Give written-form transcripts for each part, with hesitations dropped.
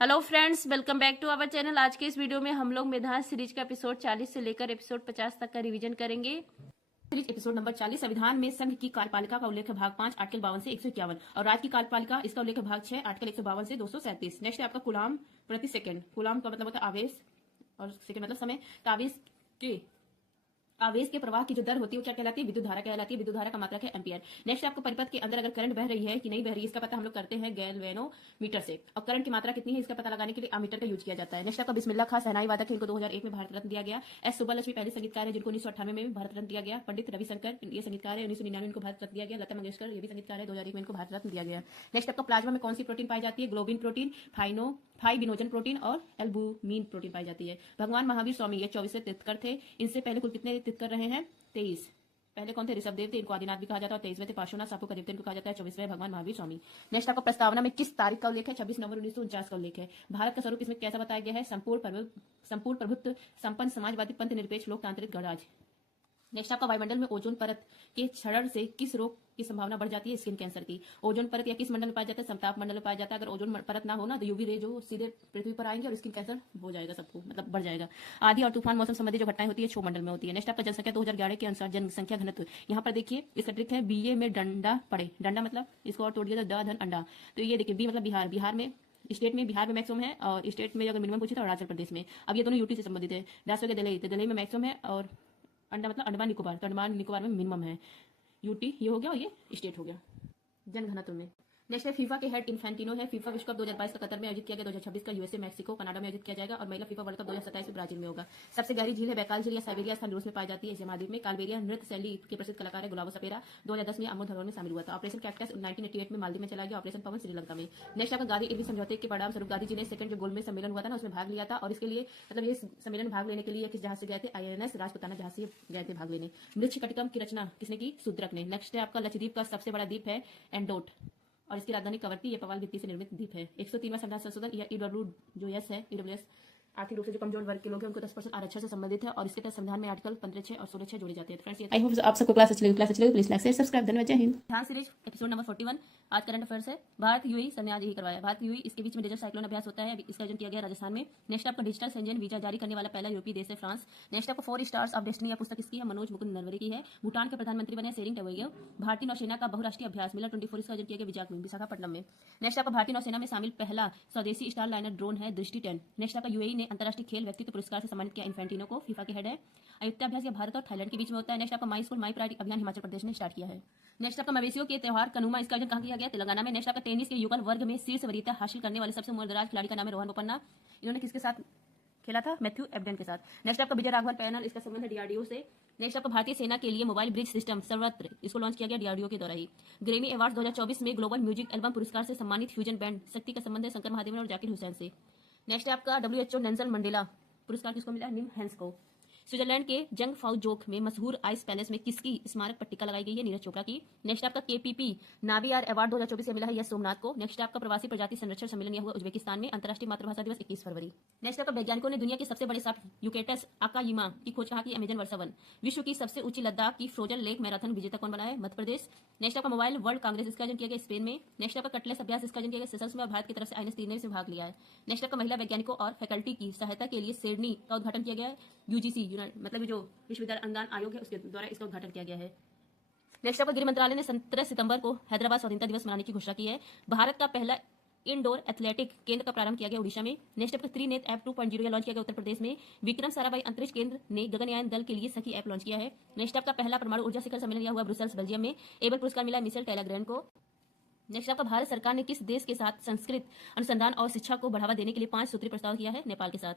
Hello friends, welcome back to our channel. आज के इस वीडियो में हम लोग मेधांश सीरीज का एपिसोड 40 से लेकर एपिसोड 50 तक का रिवीजन करेंगे। सीरीज एपिसोड नंबर 40 संविधान में संघ की कार्यपालिका का उल्लेख है भाग 5 आर्टिकल 52 से 151 और राज्य की कार्यपालिका इसका उल्लेख है भाग 6 आर्टिकल 152 से 237। नेक्स्ट है आपका कूलाम प्रति सेकंड। कूलाम का मतलब होता है आवेश और सेकंड मतलब समय। तो आवेश के प्रवाह की जो दर होती है वो क्या कहलाती है? विद्युत धारा कहलाती है। विद्युत धारा का मात्रक है एम्पियर। नेक्स्ट आपको परिपथ के अंदर अगर करंट बह रही है कि नहीं बह रही है इसका पता हम लोग करते हैं गैल्वेनोमीटर से। और करंट की मात्रा कितनी है इसका पता लगाने के लिए अमीटर का यूज किया जाता है। नेक्स्ट आपका बिस्मिल्लाह खां शहनाई वादक है, इनको 2001 में भारत रत्न दिया गया। एस सुब्बालक्ष्मी पहले संगीतकार है जिनको 1998 में भारत रत्न दिया गया। पंडित रविशंकर ये संगीतकार है, 1999 इनको भारत रत्न दिया गया। लता मंगेशकर ये भी संगीतकार है, 2001 में इनको भारत रत्न दिया गया। नेक्स्ट आपका प्लाज्मा में कौन सी प्रोटीन पाई जाती है? ग्लोबिन प्रोटीन, फाइबिनोजन प्रोटीन और एल्बुमिन प्रोटीन पाई जाती है। भगवान महावीर स्वामी ये 24 तीर्थकर थे। इनसे पहले कुल कितने तीर्थकर रहे हैं? 23। पहले कौन थे? ऋषभदेव थे, इनको आदिनाथ भी कहा जाता है। 23वें थे पार्श्वनाथ, सापू का देवता इनको कहा जाता है। 24वें भगवान महावीर स्वामी। नेक्स्ट आपका प्रस्तावना में किस तारीख का उल्लेख है? 26 नवंबर 1949 का उल्लेख है। भारत का स्वरूप इसमें कैसा बताया गया है? संपूर्ण प्रभुत्व, संपन्न समाजवादी, पंथ निरपेक्ष, लोकतांत्रिक गणराज्य। नेक्स्ट आपका वायुमंडल में ओजोन परत के क्षरण से किस रोग की संभावना बढ़ जाती है? स्किन कैंसर की। ओजोन परत या किस मंडल में पाया जाता है? समताप मंडल में पाया जाता है। अगर ओजोन परत ना हो ना तो यूवी रे जो सीधे पृथ्वी पर आएंगे और स्किन कैंसर हो जाएगा सबको, मतलब बढ़ जाएगा। आधी और तूफान मौसम संबंधी जो घटनाएं होती है क्षोभ मंडल में होती है। नेक्स्ट आपका जनसंख्या 2011 के अनुसार जनसंख्या घनत्व। यहाँ पर देखिए इसका ट्रिक है बीए में डंडा पड़े। डंडा मतलब इसको और तोड़ दिया तो ड धन अंडा। तो ये देखिए बी मतलब बिहार। बिहार में बिहार में मैक्सिमम है और स्टेट में अगर मिनिमम पूछे तो अरुणाचल प्रदेश में। अब ये दोनों यूटी से संबंधित है। डास हो गया दिल्ली, तो दिल्ली में मैक्सिमम है और अंडा मतलब अंडमान निकोबार, तो अंडमान निकोबार में मिनिमम है। यूटी ये हो गया और ये स्टेट हो गया जनघनत्व में। नेक्स्ट है फीफा के हेड इन्फेंटिनो है। फीफा विश्व कप 2022 का कतर में आयोजित किया गया। 2026 का यूएसए, मैक्सिको, कनाडा में आयोजित किया जाएगा और महिला फीफा वर्ल्ड कप 2027 में ब्राजील में होगा। सबसे गहरी झील है बैकाल झील या साइबेरिया स्थान रूस में पाई जाती है। इस महाद्वीप में कालबेरिया नृत्य शैली के प्रसिद्ध कलाकार है गुलाबो सपेरा। 2010 में अमोल धरोहर में शामिल हुआ था। ऑपरेशन कैक्टस 1988 में मालदीव में चला गया। ऑपरेशन पवन श्रीलंका में। नेक्स्ट आपका गांधी इरविन समझौते के परिणाम स्वरूप गांधी जी ने सेकंड जो गोलमेज सम्मेलन हुआ था ना उसमें भाग लिया था और इसके लिए मतलब ये सम्मेलन में भाग लेने के लिए किस जहाज से गए थे? आईएनएस राजपुताना जहाज से गए थे भाग लेने। मृक्ष कटिकम की रचना किसने की? शूद्रक ने। नेक्स्ट है आपका लक्षद्वीप का सबसे बड़ा द्वीप है एंडोट और इसकी राजधानी कवरत्ती। ये पवाल भित्ति से निर्मित द्वीप है। 103वां संविधान संशोधन या ईडब्ल्यू जो यस है ईडब्ल्यूएस आर्थिक रूप से जो कमजोर वर्ग के लोग हैं उनको 10% आरक्षण से संबंधित है और इसके तहत संविधान में आर्टिकल 15(6) और 16(6) जोड़े जाते हैं। फ्रेंड्स आई होप आप सबको क्लास अच्छी लगी प्लीज लाइक शेयर सब्सक्राइब। धन्यवाद। जय हिंद। ध्यान सीरीज एपिसोड नंबर 41 आज करंट अफेयर्स है। भारत यूएई सर ने आज यही करवाया। भारत यूएई इसके बीच में डेजर्ट साइक्लोन अभ्यास होता है। इसका आयोजन किया गया राजस्थान में। नेक्स्ट आपका डिजिटल सेंजन वीजा जारी करने वाला पहला यूरोपीय देश है फ्रांस। नेक्स्ट आपको 4 स्टार्स ऑफ डेस्टिनी पुस्तक इसकी है, मनोज मुकुंद नरवरे की है। भूटान के प्रधानमंत्री बने सेरिंग टोब्गेओ। भारतीय नौसेना का बहुराष्ट्रीय अभ्यास मिलर 24 इसका आयोजन किया गया विशाखापट्टनम में। नेक्स्ट आपका भारतीय नौसेना में शामिल पहला स्वदेशी स्टार लाइनर ड्रोन है दृष्टि 10। नेक्स्ट आपका यूएई ने अंतर्राष्ट्रीय खेल व्यक्तित्व पुरस्कार से सम्मानित किया इन्फेंटिनो को, फीफा के हेड है। अयोध्याभ्यास या भारत और थाईलैंड के बीच में होता है। नेक्स्ट आपका माई स्कूल माई प्राइड अभियान हिमाचल प्रदेश ने स्टार्ट किया है। नेक्स्ट आपका मवेशियों के त्योहार कनुमा इसका आयोजन कहाँ किया गया? तेलंगाना में। नेक्स्ट आपका टेनिस के युगल वर्ग में शीर्ष वरीयता हासिल करने वाले सबसे उम्रदराज खिलाड़ी का नाम है रोहन बोपन्ना। इन्होंने किसके साथ खेला था? मैथ्यू एबडेन के साथ। नेक्स्ट आपका विजय राघवन पैनल इसका संबंध है डीआरडीओ से। नेक्स्ट आपका भारतीय सेना के लिए मोबाइल ब्रिज सिस्टम सर्वत्र इसको लॉन्च किया गया डीआरडीओ के द्वारा ही। ग्रेमी अवार्ड 2024 में ग्लोबल म्यूजिक एल्बम पुरस्कार से सम्मानित फ्यूजन बैंड शक्ति का संबंध है शंकर महादेवन और जाकिर हुसैन से। नेक्स्ट आपका डब्ल्यूएचओ नेल्सन मंडेला पुरस्कार किसको मिला? निम हैंस को। स्विट्जरलैंड के जंग फाउ जोक में मशहूर आइस पैलेस में किसकी स्मारक पट्टिका लगाई गई है? नीरज चोपड़ा की। नेक्स्ट आपका केपीपी नाबियार अवार्ड 2024 से मिला है यस सोमनाथ को। नेक्स्ट आपका प्रवासी प्रजाति संरक्षण सम्मेलन यह हुआ उज्बेकिस्तान में। अंतर्राष्ट्रीय मातृभाषा दिवस 21 फरवरी। नेक्स्ट आपका वैज्ञानिकों ने दुनिया के सबसे बड़े सांप यूकेटस आकायिमा की खोज कहाँ की? अमेजन वर्षा वन। विश्व की सबसे ऊंची लद्दाख की फ्रोजन लेक मैराथन विजेता कौन बना है? मध्य प्रदेश। नेक्स्ट आपका मोबाइल वर्ल्ड कांग्रेस इसका आयोजन किया गया स्पेन में। नेक्स्ट आपका कटलेस अभ्यास इसका आयोजन किया गया सेशल्स में और भारत की तरफ से आईएनएस तीर ने इसमें भाग लिया है। नेक्स्ट आपका महिला वैज्ञानिकों और फैकल्टी की सहायता के लिए सिडनी का उद्घाटन किया गया है यूजीसी मतलब जो विश्वविद्यालय अनुदान आयोग है उसके द्वारा इसका उद्घाटन किया गया है। नेक्स्ट आपका गृह मंत्रालय ने 17 सितंबर को हैदराबाद स्वाधीनता दिवस मनाने की घोषणा की है। भारत का पहला इंडोर एथलेटिक केंद्र का प्रारंभ किया गया उड़ीसा में। नेक्स्ट आपका त्रिनेत ऐप 2.0 लॉन्च किया गया उत्तर प्रदेश में। विक्रम साराभाई अंतरिक्ष केंद्र ने गगनयान दल के लिए सखी ऐप लॉन्च किया है। नेक्स्ट आपका पहला परमाणु ऊर्जा शिखर सम्मेलन यह हुआ ब्रुसेल्स बेल्जियम में। एबल पुरस्कार मिला मिशेल टेलाग्रेन को। नेक्स्ट आपका भारत सरकार ने किस देश के साथ संस्कृत अनुसंधान और शिक्षा को बढ़ावा देने के लिए 5 सूत्री प्रस्ताव किया है? नेपाल के साथ।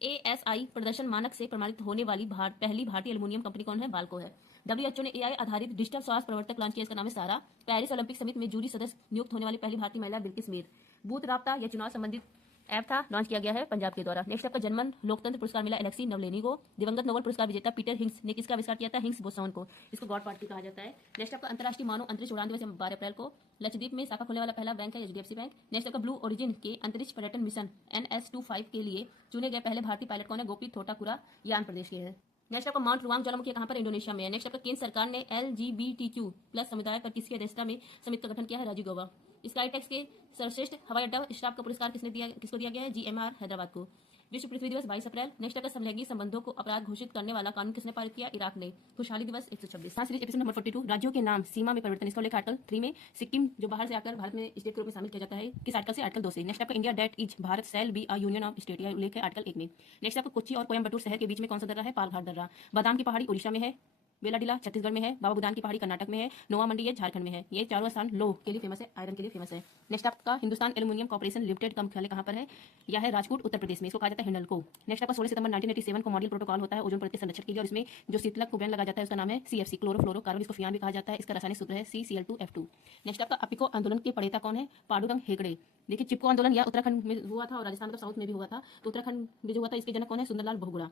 एएसआई प्रदर्शन मानक से प्रमाणित होने वाली पहली भारतीय एल्युमिनियम कंपनी कौन है? वाल्को है। डब्ल्यूएचओ ने एआई आधारित डिजिटल स्वास्थ्य प्रवर्तक लॉन्च किया, इसका नाम है सारा। पेरिस ओलंपिक समिति में जूरी सदस्य नियुक्त होने वाली पहली भारतीय महिला बिल्किस मीर। बूथ राब्ता या चुनाव संबंधित ऐप था, लॉन्च किया गया है पंजाब के द्वारा। नेक्स्ट आपका जनमन लोकतंत्र पुरस्कार मिला एलेक्सी नवलेनी को। दिवंगत नोबेल पुरस्कार विजेता पीटर हिंग्स ने किसका आविष्कार किया था? हिंग्स बोसॉन को। इसको गॉड पार्टी कहा जाता है। नेक्स्ट आपका अंतर्राष्ट्रीय मानव अंतरिक्ष उड़ान दिवस 12 अप्रैल को। लक्षद्वीप में शाखा खोलने वाला पहला बैंक है एचडीएफसी बैंक। नेक्स्ट आपका ब्लू ओरिजिन के अंतरिक्ष पर्यटन मिशन NS-25 के लिए चुने गए पहले भारतीय पायलट कौन है? गोपी थोटाकुरा यान प्रदेश के हैं। नेक्स्ट आपका माउंट रुआंग ज्वालामुखी कहाँ पर, इंडोनेशिया में है। नेक्स्ट आपका केंद्र सरकार ने LGBTQ प्लस समुदाय पर किसकी अध्यक्षता में समिति का गठन किया है, राजीव गौबा। स्काई टैक्स के सर्वश्रेष्ठ हवाई अड्डा स्टाफ का पुरस्कार किसको दिया गया है, GMR हैदराबाद को। विश्व पृथ्वी दिवस 22 अप्रैल। नेक्स्ट आपका समलैंगिक संबंधों को अपराध घोषित करने वाला कानून किसने पारित किया, इराक ने। खुशहाली दिवस 126। सीरीज एपिसोड नंबर 42 राज्यों के नाम सीमा में परिवर्तन, इसका उल्लेख आर्टिकल 3 में। सिक्किम जो बाहर से आकर भारत में स्टेट के रूप में शामिल किया जाता है, किस आर्टिकल से, आर्टिकल 2 से। नेक्स्ट आपका India that is Bharat shall be a union of state, यह उल्लेख है आर्टिकल 1 में। नेक्स्ट आपका कोच्चि और कोयम्बटूर शहर के बीच में कौन सा दर्रा है, पालघाट दर्रा। बादाम की पहाड़ी उड़ीसा में है, बेलाडीला छत्तीसगढ़ में है, बाबा बुदान की पहाड़ी कर्नाटक में है, नोवा मंडी ये झारखंड में है। ये चारों स्थान लोह के लिए फेमस है, आयरन के लिए फेमस है। नेक्स्ट आपका हिंदुस्तान एल्यूमिनियम कॉर्पोरेशन लिमिटेड का मुख्यालय कहाँ पर है, यह है राजकोट उत्तर प्रदेश में, इसको कहा जाता है हिंडल्को। नेक्स्ट आपका 16 सितंबर 1987 को मॉडल प्रोटोकॉल होता है ओजोन परत के संरक्षण के लिए, और इसमें जो शीतलक को बैन लगा जाता है उसका नाम है CFC क्लोरोफ्लोरोकार्बन, इसको फियान भी कहा जाता है। इसका रासायनिक सूत्र है CCl2F2। नेक्स्ट आपका अपिको आंदोलन के प्रणेता कौन है, पांडुरंग हेगड़े। देखिए चिपको आंदोलन या उत्तराखंड में हुआ था और राजस्थान का साउथ में भी हुआ था, तो उत्तराखंड में जो हुआ था इसके जनक कौन है, सुंदरलाल बहुगुणा।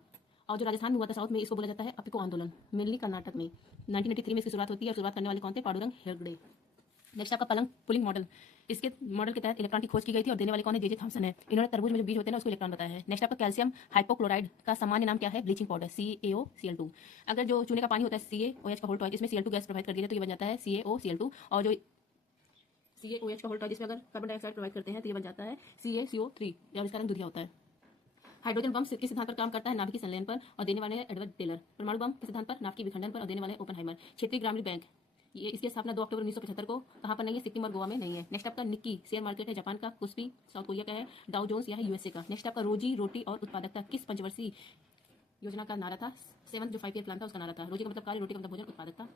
और जो राजस्थान में हुआ था साउथ में, इसको बोला जाता है अपिको आंदोलन, मेनली कर्नाटक में। 1983 में इसकी शुरुआत होती है और शुरुआत करने वाले कौन थे, पांडुरंग हेगड़े। नेक्स्ट आपका पलंग पुलिंग मॉडल, इसके मॉडल के तहत इलेक्ट्रॉन की खोज की गई थी और देने वाले कौन है, JJ थॉमसन है। इन्होंने तरबूज में जो बीज होते हैं ना उसको इलेक्ट्रॉन बताया है। नेक्स्ट आपका कैल्शियम हाइपोक्लोराइड का सामान्य नाम क्या है, ब्लीचिंग पाउडर, CaOCl2। अगर जो चूने का पानी होता है CaOH का होल्ट है, इसमें Cl2 गैस प्रोवाइड कर दी जाए तो ये बन जाता है CaOCl2, और जो CaOH का होल्ट है जिसमें अगर कार्बन डाइऑक्साइड प्रोवाइड करते हैं तो ये बन जाता है CaCO3, और इसका रंग दूधिया होता है। हाइड्रोजन बम किस सिद्धांत पर काम करता है, नाभिकीय संलयन पर, और देने वाले हैं एडवर्ड टेलर। परमाणु बम किस सिद्धांत पर, नाभिकीय विखंडन पर, और देने वाले ओपेनहाइमर। क्षेत्रीय ग्रामीण बैंक, ये इसकी स्थापना 2 अक्टूबर 1975 को कहाँ पर नहीं है, सिक्किम और गोवा में नहीं है। नेक्स्ट आपका निक्की शेयर मार्केट है जापान का, कुस्पी साउथ कोरिया का है, डाउ जोन्स यह है USA का। नेक्स्ट आपका रोजी रोटी और उत्पादकता किस पंचवर्षीय योजना का नारा था, 7th जो 5 ईयर प्लान था उसका नारा था। रोजी का मतलब कार्य, रोटी का मतलब भोजन, उत्पादकता।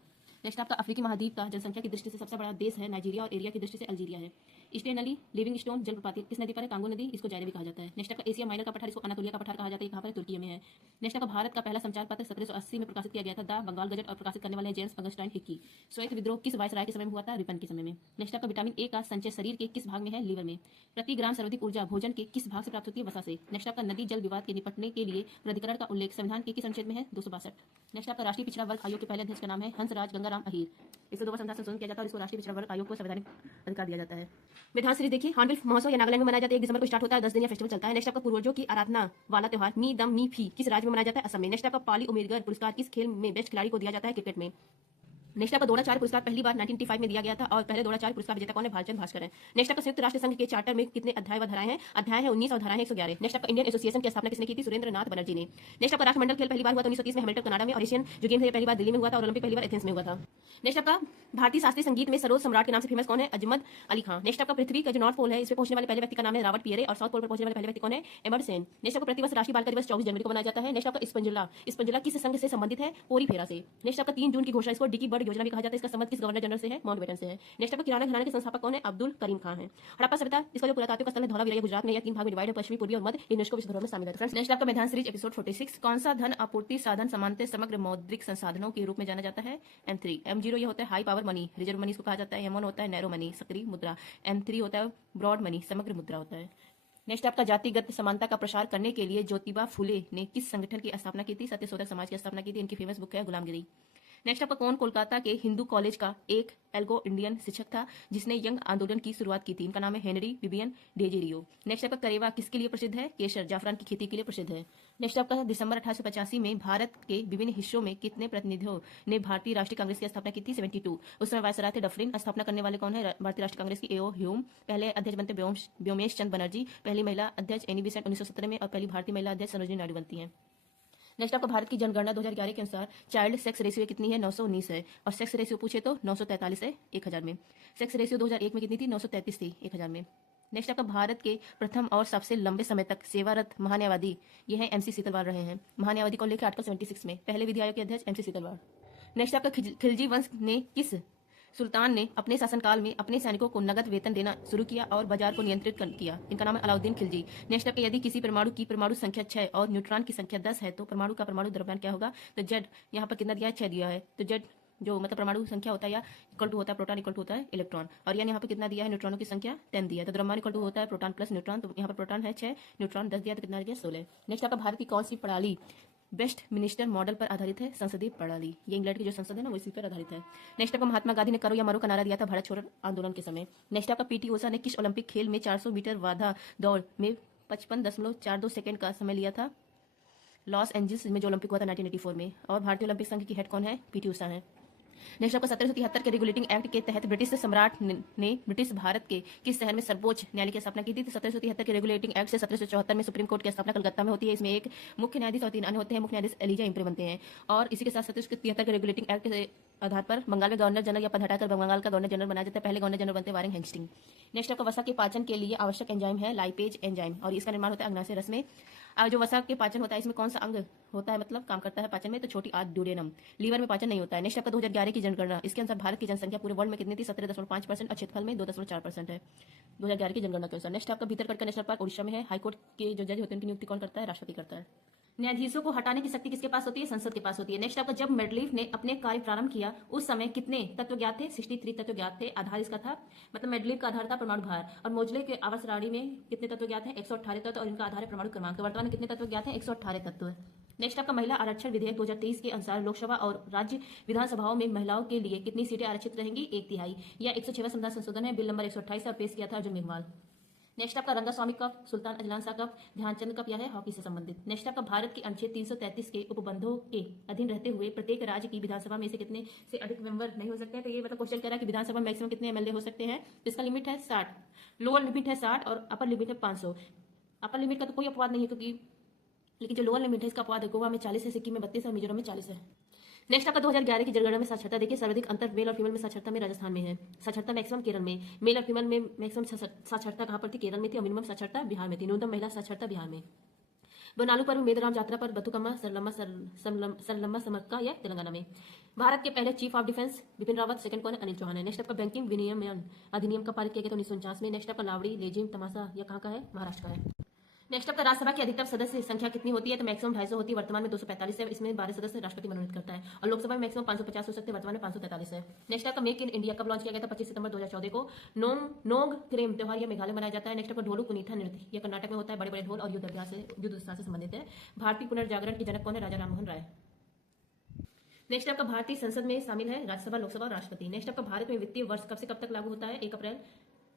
नेक्स्ट आपका अफ्रीकी महाद्वीप का जनसंख्या की दृष्टि से सबसे बड़ा देश है नाइजीरिया, और एरिया की दृष्टि से अल्जीरिया है। ईस्टर्न नली लिविंग स्टोन जलप्रपात किस नदी पर है, कांगो नदी, इसको जायरे भी कहा जाता है। नेक्स्ट आपका एशिया माइनर का पठार, इसको अनातोलिया का पठार कहा जाता है, कहाँ पर है, तुर्की में है। नेक्स्ट आपका भारत का पहला संचार पत्र 1780 में प्रकाशित किया गया था, द बंगाल गजट, और प्रकाशित करने वाले जेम्स अगस्टाइन हिक्की। श्वेत विद्रोह किस वायसराय के समय में हुआ था, रिपन के समय में। नेक्स्ट आपका विटामिन A का संचय शरीर के किस भाग में है, लीवर में। प्रति ग्राम सर्वाधिक ऊर्जा भोजन के किस भाग से प्राप्त होती है, वसा से। नेक्स्ट आपका नदी जल विवाद के निपटने के लिए प्राधिकरण का उल्लेख संविधान के किस अनुच्छेद में है, 262। नेक्स्ट आपका राष्ट्रीय पिछड़ा वर्ग आयोग के पहले अध्यक्ष का नाम है हंसराज गंगाराम अहीर। इसको 2 बार संशोधन किया जाता है और इसको राष्ट्रीय पिछड़ा वर्ग आयोग को संवैधानिक अधिकार दिया जाता है। विधान सीरीज देखिए, हॉर्नबिल महोत्सव या नागालैंड में मनाया जाता है, 1 दिसंबर को स्टार्ट होता है, 10 दिन या फेस्टिवल चलता है। नेक्स्ट आपका पूर्वजों की आराधना वाला त्योहार नी दम नी फी किस राज्य में मनाया जाता है, असम में। नेक्स्ट आपका पाली उमेदगर पुरस्कार किस खेल में बेस्ट खिलाड़ी को दिया जाता है, क्रिकेट में। नेक्स्ट आपका द्रोणाचार्य पुरस्कार पहली बार 1985 में दिया गया था, और पहले द्रोणाचार्य पुरस्कार विजेता कौन है, भालचंद्र भास्कर है। नेक्स्ट आपका संयुक्त राष्ट्र संघ के चार्टर में कितने अध्याय व धाराएं हैं, अध्याय है 19 और धाराएं 111। नेक्स्ट आपका इंडियन एसोसिएशन की स्थापना किसने की थी, सुरेंद्र नाथ बनर्जी ने। नेक्स्ट आपका राष्ट्रमंडल खेल पहली बार हुआ था 1930 में हैमिल्टन कनाडा में, और एशियन जो गेम है पहली बार दिल्ली में हुआ था, और ओलंपिक पहली बार एथेंस में हुआ था। नेक्स्ट आपका भारतीय शास्त्रीय संगीत में सरोज सम्राट के नाम से फेमस कौन है, अजमत अली खान। नेक्स्ट आपका पृथ्वी का जो नॉर्थ पोल है इस पे पहुंचने वाले पहले व्यक्ति का नाम है रॉबर्ट पियरे, और साउथ पोल पर पहुंचने वाले पहले व्यक्ति कौन है, एमर्सन। नेक्स्ट आपका प्रतिवर्ष राष्ट्रीय बालिका दिवस 24 जनवरी को मनाया जाता है। नेक्स्ट आपका स्पंजुला किस संघ से संबंधित है, पोरी फेरा से। नेक्स्ट आपका 3 जून की घोषणा, इसको डिकी बर्ड योजना भी कहा जाता है, इसका संबंध किस गवर्नर जनरल से है, माउंटबेटन से है। नेक्स्ट आपका किराना घराने के संस्थापक कौन है, अब्दुल करीम खान है। हड़प्पा सभ्यता इसका जो पुरातात्विक स्थल है धौलावीरा गुजरात में, या 3 भाग में डिवाइड है, पश्चिमी पूर्वी और मध्य, यूनेस्को विश्व धरोहर में शामिल है। फ्रेंड्स नेक्स्ट आपका मैदान सीरीज एपिसोड 46, कौन सा धन आपूर्ति साधन सामान्यतः समग्र मौद्रिक संसाधनों के रूप में जाना जाता है, M3। M0 ये होता है high power money, reserve money इसको कहा जाता है। M1 होता है नैरो मनी, सक्रिय मुद्रा। M3 होता है ब्रॉड मनी, समग्र मुद्रा होता है। नेक्स्ट आपका जातिगत समानता का प्रसार करने के लिए ज्योतिबा फुले ने किस संगठन की स्थापना की थी, सत्यशोधक समाज की स्थापना की थी। इनकी फेमस बुक है गुलामगिरी। नेक्स्ट आपका कौन कोलकाता के हिंदू कॉलेज का एक एल्गो इंडियन शिक्षक था जिसने यंग आंदोलन की शुरुआत की थी, इनका नाम है हेनरी विवियन डेजेरियो। नेक्स्ट आपका करेवा किसके लिए प्रसिद्ध है, केसर जाफरान की खेती के लिए प्रसिद्ध है। नेक्स्ट आपका दिसंबर 1885 में भारत के विभिन्न हिस्सों में कितने प्रतिनिधियों ने भारतीय राष्ट्रीय कांग्रेस की स्थापना की थी, 72। उस समय वायसराय थे डफरिन। स्थापना करने वाले कौन है, भारतीय राष्ट्रीय कांग्रेस की A.O. ह्यूम। पहले अध्यक्ष बनते व्योमेश चंद बनर्जी। पहली महिला अध्यक्ष एनी बेसेंट 1917 में, और पहली भारतीय महिला अध्यक्ष सरोजिनी नायडू बनती हैं। नेक्स्ट आपका भारत की जनगणना 2011 के अनुसार चाइल्ड सेक्स रेशियो कितनी है, 919 है, और सेक्स रेशियो पूछे तो 943 है 1000 में। सेक्स रेशियो 2001 में कितनी थी, 933 थी 1000 में। नेक्स्ट आपका भारत के प्रथम और सबसे लंबे समय तक सेवारत महान्यायवादी ये है MC सीतलवाड़ रहे हैं। महान्यायवादी को लेकर आर्टिकल 76 में, पहले विधि आयोग के अध्यक्ष MC सीतलवाड़। नेक्स्ट आपका खिलजी वंश ने किस सुल्तान ने अपने शासनकाल में अपने सैनिकों को नगद वेतन देना शुरू किया और बाजार को नियंत्रित किया, इनका नाम है अलाउद्दीन खिलजी। नेक्स्ट आपका यदि किसी परमाणु की परमाणु संख्या 6 और न्यूट्रॉन की संख्या 10 है तो परमाणु का परमाणु द्रव्यमान क्या होगा, तो जेड यहाँ पर कितना दिया है, 6 दिया है। तो जेड जो मतलब परमाणु संख्या होता है या इक्वल टू होता है प्रोटॉन इक्वल टू होता है इलेक्ट्रॉन, और यहाँ पे कितना दिया है, न्यूट्रॉनों की संख्या 10 दिया है। तो द्रव्यमान इक्वल टू होता है प्रोटॉन प्लस न्यूट्रॉन, तो यहाँ पर प्रोटॉन है 6, न्यूट्रॉन 10 दिया तो कितना दिया 16। नेक्स्ट आपका भारत की कौन सी प्रणाली बेस्ट मिनिस्टर मॉडल पर आधारित है, संसदीय प्रणाली। ये इंग्लैंड की जो संसद है ना वो इसी पर आधारित है। नेक्स्ट आपका महात्मा गांधी ने करो या मरो का नारा दिया था भारत छोड़ो आंदोलन के समय। नेक्स्ट आपका PT ऊषा ने किस ओलंपिक खेल में 400 मीटर बाधा दौड़ में 55.42 सेकंड का समय लिया था, लॉस एंजल्स में जो ओलंपिक हुआ था 1984 में। और भारतीय ओलंपिक संघ की हेड कौन है? पीटी उषा है। नेक्स्ट आपका 1773 के रेगुलेटिंग एक्ट के तहत ब्रिटिश सम्राट ने ब्रिटिश भारत के किस शहर में सर्वोच्च न्यायालय की स्थापना की थी? तो 1773 के रेगुलेटिंग एक्ट से 1774 में सुप्रीम कोर्ट की स्थापना कलकत्ता में होती है। इसमें एक मुख्य न्यायाधीश और 3 अन्य होते हैं। मुख्य न्यायाधीश एलिजा इम्प्रे बनते हैं। और इसी के साथ 1773 के रेगुलेटिंग एक्ट के आधार पर बंगाल में गवर्नर जनरल या पद हटाकर बंगाल का गवर्नर जनरल बनाया जाता है। पहले गवर्नर जनरल बनते हैं वारेन हेस्टिंग। नेक्स्ट आपका वसा के पाचन के लिए आवश्यक एंजाइम है लाइपेज एंजाइम, और इसका निर्माण होता है अग्नाशय रस में। जो वसा के पाचन होता है इसमें कौन सा अंग होता है, मतलब काम करता है पाचन में? तो छोटी आंत ड्यूडेनम। लीवर में पाचन नहीं होता है। नेक्स्ट आपका 2011 की जनगणना, इसके अनुसार भारत की जनसंख्या पूरे वर्ल्ड में कितनी थी? 17.5% और क्षेत्रफल में 2.4% है 2011 की जनगणना के अनुसार। नेक्स्ट आपका भीतरकनिका नेशनल पार्क उड़ीसा में है। हाईकोर्ट के जो जज होते हैं उनकी नियुक्ति कौन करता है? राष्ट्रपति करता है। न्यायाधीशों को हटाने की शक्ति किसके पास होती है? संसद के पास होती है। नेक्स्ट आपका जब मेंडलीफ ने अपने कार्य प्रारंभ किया उस समय कितने तत्व ज्ञात थे? 63 तत्व ज्ञात थे। आधार इसका था, मतलब मेंडलीफ का आधार था परमाणु भार। और मोजले के आवास सारणी में कितने तत्व ज्ञात हैं? 118 तत्व, और इनका आधार है परमाणु क्रमांक। तो वर्तमान में कितने तत्व ज्ञात हैं? 118 तत्व। नेक्स्ट आपका महिला आरक्षण विधेयक 2023 के अनुसार लोकसभा और राज्य विधानसभाओं में महिलाओं के लिए कितनी सीटें आरक्षित रहेंगी? 1/3। यह 106वां संविधान संशोधन है। बिल नंबर 128 का पेश किया था अर्जुन मेघवाल। नेक्स्ट आपका Rangaswamy cup, Sultan Azlan Shah cup, Dhyanchand cup, यह है हॉकी से संबंधित। नेक्स्ट आपका भारत के अनुच्छेद 333 के उपबंधों के अधीन रहते हुए प्रत्येक राज्य की विधानसभा में से कितने से अधिक मेंबर नहीं हो सकते हैं? तो ये मतलब क्वेश्चन कह रहा है कि विधानसभा में मैक्सिमम कितने एमएलए हो सकते हैं? तो इसका लिमिट है 60, लोअर लिमिट है 60 और अपर लिमिट है 500। अपर लिमिट का तो कोई अपवाद नहीं है क्योंकि, लेकिन जो लोअर लिमिट है इसका अपवाद है। गोवा में 40 है, सिक्किम में 32 है, मिजोरम में 40 है। नेक्स्ट आपका 2011 की जनगणना में साक्षरता देखिए, सर्वाधिक अंतर मेल और फीमेल में साक्षरता में राजस्थान में है। साक्षरता मैक्सिमम केरल में, मेल और फीमेल में मैक्सिमम साक्षरता कहाँ पर थी? केरल में थी। और मिनिमम साक्षरता बिहार में थी। न्यूनतम महिला साक्षरता बिहार में। बनालू पर्व, मेदराम यात्रा पर बथुकम्मा, सरलम्मा समक्का, यह तेलंगाना में। भारत के पहले chief of defence Bipin Rawat, second कौन है? अनिल चौहान है। नेक्स्ट आपका बैंकिंग विनियमन अधिनियम का पारित किया गया था 1949 में। नेक्स्ट आपका लावड़ी, लेजिम, तमाशा, यह कहाँ का है? महाराष्ट्र का है। नेक्स्ट आपका राज्यसभा की अधिकतम सदस्य संख्या कितनी होती है? तो मैक्सिमम 250 होती है, वर्तमान में 245 है। इसमें 12 सदस्य राष्ट्रपति मनोनीत करता है। और लोकसभा में मैक्सिमम 550 हो सकते हैं, वर्तमान में 543 है। नेक्स्ट आपका मेक इन इंडिया कब लॉन्च किया गया था? 25 सितंबर 2014 को। नोंग क्रेम त्योहार यह मेघालय मनाया जाता है। नेक्स्ट आपका ढोलू कुनीथा नृत्य, यह कर्नाटक में होता है। बड़े बड़े ढोल और युद्ध अभ्यास से संबंधित है। भारतीय पुनर्जागरण के जनक कौन है? राजा राममोहन राय। नेक्स्ट आपका भारतीय संसद में शामिल है राज्यसभा, लोकसभा और राष्ट्रपति। नेक्स्ट आपका भारत में वित्तीय वर्ष कब से कब तक लागू होता है? 1 अप्रैल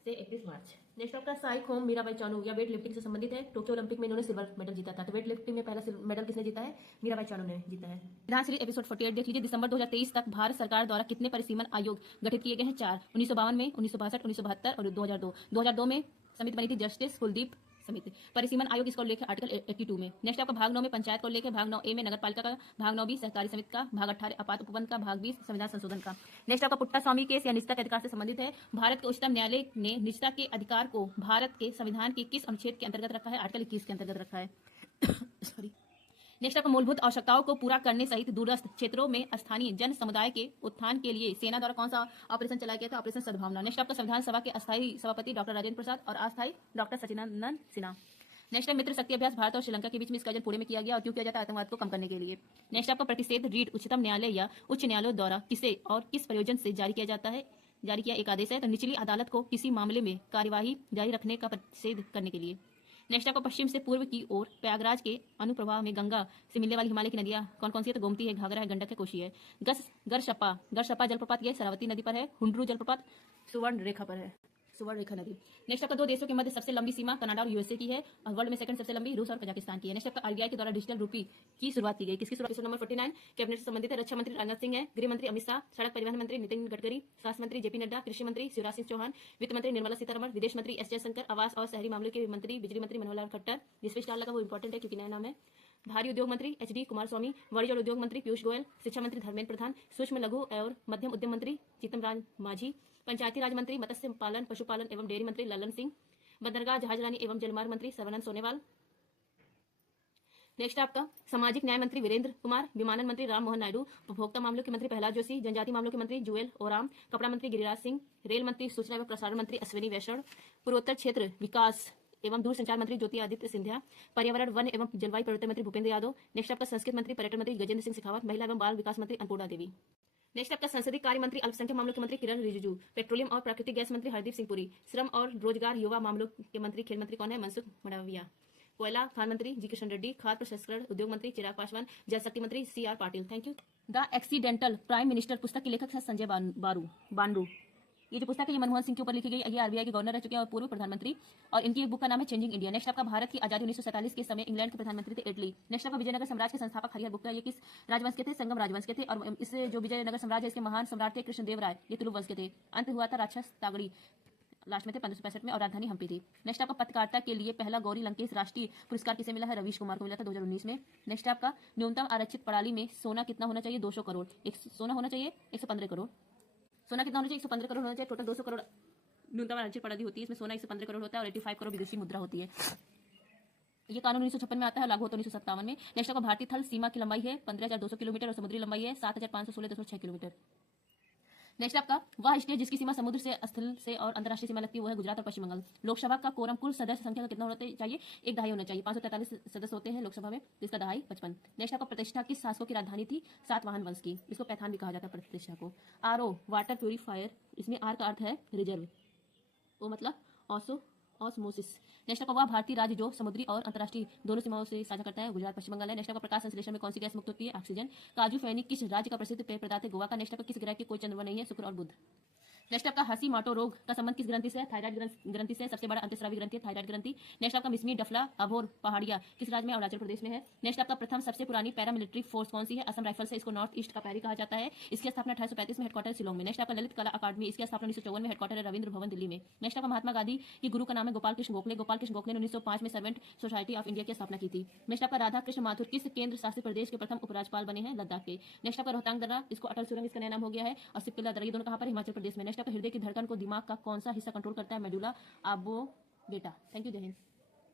से 31 मार्च। नेक्स्ट आपका साई खोम मीराबाई चानू, या वेट लिफ्टिंग से संबंधित है। टोक्यो ओलंपिक में इन्होंने सिल्वर मेडल जीता था। तो वेट लिफ्टिंग में पहला मेडल किसने जीता है? मीराबाई चानू ने जीता है। विधान सीरीज एपिसोड 48 देख लीजिए। दिसंबर 2023 तक भारत सरकार द्वारा कितने परिसीमन आयोग गठित किए गए हैं? 4। 1952 में, 1962, 1972 और 2002। 2002 में समिति बनी थी जस्टिस कुलदीप समिति। परिसीमन आयोग इसका उल्लेख है आर्टिकल 82 में। नेक्स्ट आपका भाग 9 में पंचायत का उल्लेख है। भाग 9A में नगर पालिका का, भाग 9B सहकारी समिति का, भाग 18 आपात उपबंध का, भाग 20 संविधान संशोधन का। नेक्स्ट आपका पुट्टा स्वामी केस या निजता के अधिकार से संबंधित है। भारत के उच्चतम न्यायालय ने निजता के अधिकार को भारत के संविधान के किस अनुच्छेद के अंतर्गत रखा है? आर्टिकल 21 के अंतर्गत रखा है। सॉरी। नेक्स्ट आपको मूलभूत आवश्यकताओं को पूरा करने सहित दूरस्थ क्षेत्रों में स्थानीय जन समुदाय के उत्थान के लिए सेना द्वारा कौन सा ऑपरेशन चलाया गया था? ऑपरेशन सद्भावना। नेक्स्ट आपका संविधान सभा के अस्थायी सभापति डॉक्टर राजेंद्र प्रसाद और अस्थायी डॉक्टर सचिदानंद सिन्हा। नेक्स्ट है मित्र शक्ति अभ्यास भारत और श्रीलंका के बीच में, इसका आयोजन पुणे में किया गया। और क्यों किया जाता है? आतंकवाद को कम करने के लिए। नेक्स्ट आपका प्रतिषेध रीट उच्चतम न्यायालय या उच्च न्यायालय द्वारा किसे और किस प्रयोजन से जारी किया जाता है? जारी किया एक आदेश है। तो निचली अदालत को किसी मामले में कार्यवाही जारी रखने का प्रतिषेध करने के लिए। नेक्स्ट आपका पश्चिम से पूर्व की ओर प्रयागराज के अनुप्रवाह में गंगा से मिलने वाली हिमालय की नदियां कौन कौन सी है? तो गोमती है, घाघरा है, गंडक है, कोशी है। गरशप्पा जलप्रपात यह शरावती नदी पर है। हुंड्रू जलप्रपात सुवर्ण रेखा पर है, सुवर्ण रेखा नदी। नेक्स्ट आपका 2 देशों के मध्य सबसे लंबी सीमा कनाडा और यूएसए की है। और वर्ल्ड में सेकंड सबसे लंबी रूस और कजाकिस्तान की है। नेक्स्ट आपका आरबीआई के द्वारा डिजिटल रूपी की शुरुआत की गई, किसकी शुरुआत? नंबर 49 कैबिनेट से संबंधित है। रक्षा मंत्री राजनाथ सिंह है। गृह मंत्री अमित शाह, सड़क परिवहन मंत्री नितिन गडकरी, स्वास्थ्य मंत्री जेपी नड्डा, कृषि मंत्री शिवराज सिंह चौहान, वित्त मंत्री निर्मला सीतारमण, विदेश मंत्री एस जयशंकर, आवास और शहरी मामलों के मंत्री बिजली मंत्री मनोहर लाल खट्टर। जिसमें स्टार लगा वो इंपॉर्टेंट है क्योंकि नया नाम है। भारी उद्योग मंत्री एचडी कुमारस्वामी, वाणिज्य और उद्योग मंत्री पीयूष गोयल, शिक्षा मंत्री धर्मेंद्र प्रधान, सूक्ष्म लघु और मध्यम उद्यम मंत्री जीतन राम मांझी, पंचायती राज मंत्री, मत्स्य पालन, पशुपालन एवं डेयरी मंत्री ललन सिंह, बंदरगाह जहाजरानी एवं जलमार्ग मंत्री सर्बानंद सोनोवाल। नेक्स्ट आपका सामाजिक न्याय मंत्री वीरेंद्र कुमार, विमानन मंत्री राम मोहन नायडू, उपभोक्ता मामलों के मंत्री प्रहलाद जोशी, जनजातीय मामलों के मंत्री जुएल ओराम, कपड़ा मंत्री गिरिराज सिंह, रेल मंत्री सूचना एवं प्रसारण मंत्री अश्विनी वैष्णव, पूर्वोत्तर क्षेत्र विकास एवं दूरसंचार मंत्री ज्योति आदित्य सिंधिया, पर्यावरण वन एवं जलवायु परिवर्तन मंत्री भूपेंद्र यादव। नेक्स्ट आपका संस्कृत मंत्री, पर्यटन मंत्री गजेंद्र सिंह शेखावत, महिला एवं बाल विकास मंत्री अन्नपूर्णा देवी। नेक्स्ट आपका संसदीय कार्य मंत्री, अल्पसंख्यक मामलों के मंत्री किरण रिजिजू, पेट्रोलियम और प्राकृतिक गैस मंत्री हरदीप सिंह पुरी, श्रम और रोजगार युवा मामलों के मंत्री खेल मंत्री कौन है? मनसुख मंडाविया, कोयला खान मंत्री जी किशन रेड्डी, खाद्य प्रसंस्करण उद्योग मंत्री चिराग पासवान, जल शक्ति मंत्री CR Patil. Thank you. The accidental prime minister पुस्तक के लेखक है संजय बांडू। ये जो पुस्तक है ये मनमोहन सिंह के ऊपर लिखी गई। ये आरबीआई के गवर्नर रह चुके हैं और पूर्व प्रधानमंत्री, और इनकी एक बुक का नाम है चेंजिंग इंडिया। नेक्स्ट आपका भारत की आजादी 1947 के समय इंग्लैंड के प्रधानमंत्री थे इटली। नेक्स्ट आपका विजयनगर साम्राज्य के संस्थापक हरिहर गुप्ता, ये किस राजवंश के थे? संगम राजवंश के थे। और इससे जो विजयनगर साम्राज्य है इसके महान सम्राट थे कृष्णदेव राय, ये तुलुव वंश के थे। अंत हुआ था राक्षस तागड़ी, लास्ट में थे 1565 में, और राजधानी हम्पी थी। नेक्स्ट आपका पत्रकारिता के लिए पहला गौरी लंकेश राष्ट्रीय पुरस्कार किसे मिला है? रवीश कुमार को मिला था 2019 में। नेक्स्ट आपका न्यूनतम आरक्षित प्रणाली में सोना कितना होना चाहिए? 200 करोड़। सोना होना चाहिए 115 करोड़। सोना कितना होना चाहिए? 115 करोड़ होना चाहिए। टोटल 200 करोड़ न्यूनतम आरक्षित प्रणाली होती है, इसमें सोना 115 करोड़ होता है और 85 करोड़ विदेशी मुद्रा होती है। ये कानून 1956 में आता है, लागू होता है 1957 में। नेक्स्ट आपका भारतीय थल सीमा की लंबाई है 15,200 किलोमीटर और समुद्री लंबाई है 7,516.6 किलोमीटर। नेक्स्ट आपका वह स्टेट जिसकी सीमा समुद्र से, स्थल से और अंतर्राष्ट्रीय सीमा लगती है वो है गुजरात और पश्चिम बंगाल। लोकसभा का कोरम कुल सदस्य संख्या का कितना होना चाहिए? 1/2 होना चाहिए। 543 सदस्य होते हैं लोकसभा में, जिसका 2.5 55। नेक्स्ट आपका प्रतिष्ठा किस शासकों की राजधानी थी? सातवाहन वंश की। इसको पैथान भी कहा जाता है प्रतिष्ठा को। आरओ वाटर प्यूरिफायर, इसमें आर का अर्थ है रिजर्व, वो मतलब ऑस्मोसिस। नेक्स्ट आपका वह भारतीय राज्य जो समुद्री और अंतर्राष्ट्रीय दोनों सीमाओं से साझा करता है, गुजरात पश्चिम बंगाल है। नेक्स्ट आपका प्रकाश संश्लेषण में कौन सी गैस मुक्त होती है? ऑक्सीजन। काजू फैनी किस राज्य का प्रसिद्ध पेय पदार्थ है? गोवा का। नेक्स्ट आपका किस ग्रह के कोई चंद्रमा नहीं है? शुक्र और बुध। नेक्स्ट आपका हाशीमोटो रोग का संबंध किस ग्रंथि से है? थायराइड ग्रंथि से। सबसे बड़ा अंतःस्रावी ग्रंथि है थायराइड ग्रंथि। नेक्स्ट आपका मिसमी डफला अभोर पहाड़िया किस राज्य में? अरुणाचल प्रदेश में है। नेक्स्ट आपका प्रथम सबसे पुरानी पैरामिलिट्री फोर्स कौन सी है? असम राइफल से। इसको नॉर्थ ईस्ट का पैरी कहा जाता है। इसकी स्थापना 1835 में, हेडक्वार्टर शिलोंग में। नेक्स्ट आपका ललित कला अकादमी, इसकी स्थापना 1954 में, हेडक्वार्टर है रविंद्र भवन दिल्ली में। नेक्स्ट आपका महात्मा गांधी की गुरु का नाम है गोपाल कृष्ण गोखले। गोपाल कृष्ण गोखले ने 1905 में सर्वेंट सोसाइटी ऑफ इंडिया की स्थापना की थी। नेक्स्ट आपका राधा कृष्ण माथुर किस केंद्र शासित प्रदेश के प्रथम उपराज्यपाल बने हैं? लद्दाख के। नेक्स्ट आपका रोहतांग दर्रा, इसको अटल सुरंग इसका नया नाम हो गया है, और सिपकिला दर्रा, ये दोनों कहां पर? हिमाचल प्रदेश में। नेक्स्ट आपका हृदय की धड़कन को दिमाग का कौन सा हिस्सा कंट्रोल करता है? Medulla oblongata. थैंक यू, जय हिंद।